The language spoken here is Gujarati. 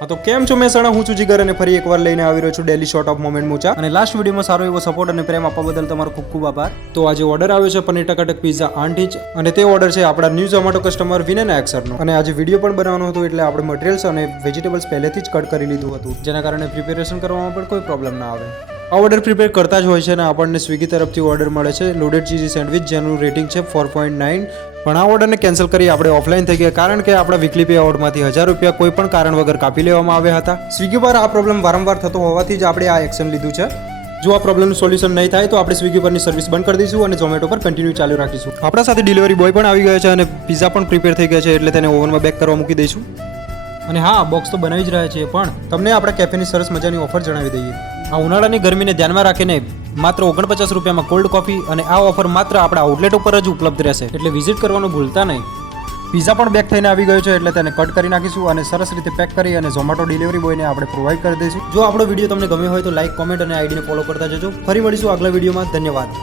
હા તો કેમ છો મહેસાણા, હું છું જીગર અને ફરી એકવાર લઈને આવી રહ્યો છું ડેલી શોર્ટ ઓફ મોમેન્ટ મૂચા. અને લાસ્ટ વિડીયોમાં સારો એવો સપોર્ટ અને પ્રેમ આપવા બદલ તમારો ખૂબ ખૂબ આભાર. તો આજે ઓર્ડર આવ્યો છે પનીર ટકાટક પિઝા 8 ઇંચ અને તે ઓર્ડર છે આપણા ન્યૂ ઝોમેટો કસ્ટમર વિનય એક્સરનો. અને આજે વિડીયો પણ બનાવવાનો હતો એટલે આપણે મટીરિયલ્સ અને વેજીટેબલ્સ પહેલેથી જ કટ કરી લીધું હતું, જેના કારણે પ્રિપેરેશન કરવામાં પણ કોઈ પ્રોબ્લેમ ના આવે. આ ઓર્ડર પ્રિપેર કરતા જ હોય છે અને આપણને સ્વિગી તરફથી ઓર્ડર મળે છે લોડેડ ચીઝી સેન્ડવિચ, જેનું રેટિંગ છે 4.9. પણ આ ઓર્ડરને કેન્સલ કરી આપણે ઓફલાઈન થઈ ગયા, કારણ કે આપણા વીકલી પે આઉટમાંથી 1000 રૂપિયા કોઈ પણ કારણ વગર કાપી લેવામાં આવ્યા હતા. સ્વિગી પર આ પ્રોબ્લેમ વારંવાર થતો હોવાથી જ આપણે આ એક્શન લીધું છે. જો આ પ્રોબ્લેમનું સોલ્યુશન નહીં થાય તો આપણે સ્વિગી પરની સર્વિસ બંધ કરી દઈશું અને ઝોમેટો પર કન્ટિન્યુ ચાલુ રાખીશું. આપણા સાથે ડિલિવરી બોય પણ આવી ગયો છે અને પિઝા પણ પ્રિપેર થઈ ગયા છે, એટલે તેને ઓવનમાં બેક કરવા મૂકી દઈશું. અને હા, બોક્સ તો બનાવી જ રહ્યા છીએ, પણ તમને આપણા કેફેની સરસ મજાની ઓફર જણાવી દઈએ. આ ઉનાળાની ગરમીને ધ્યાનમાં રાખીને માત્ર 49 રૂપિયામાં કોલ્ડ કોફી, અને આ ઓફર માત્ર આપણા આઉટલેટ ઉપર જ ઉપલબ્ધ રહેશે, એટલે વિઝિટ કરવાનું ભૂલતા નહીં. પિઝા પણ બેક થઈને આવી ગયો છે, એટલે તેને કટ કરી નાખીશું અને સરસ રીતે પેક કરી અને ઝોમેટો ડિલિવરી બોયને આપણે પ્રોવાઈડ કરી દઈશું. જો આપણો વિડીયો તમને ગમ્યો હોય તો લાઈક, કોમેન્ટ અને આઈડીને ફોલો કરતા જજો. ફરી મળીશું આગલા વિડીયોમાં. ધન્યવાદ.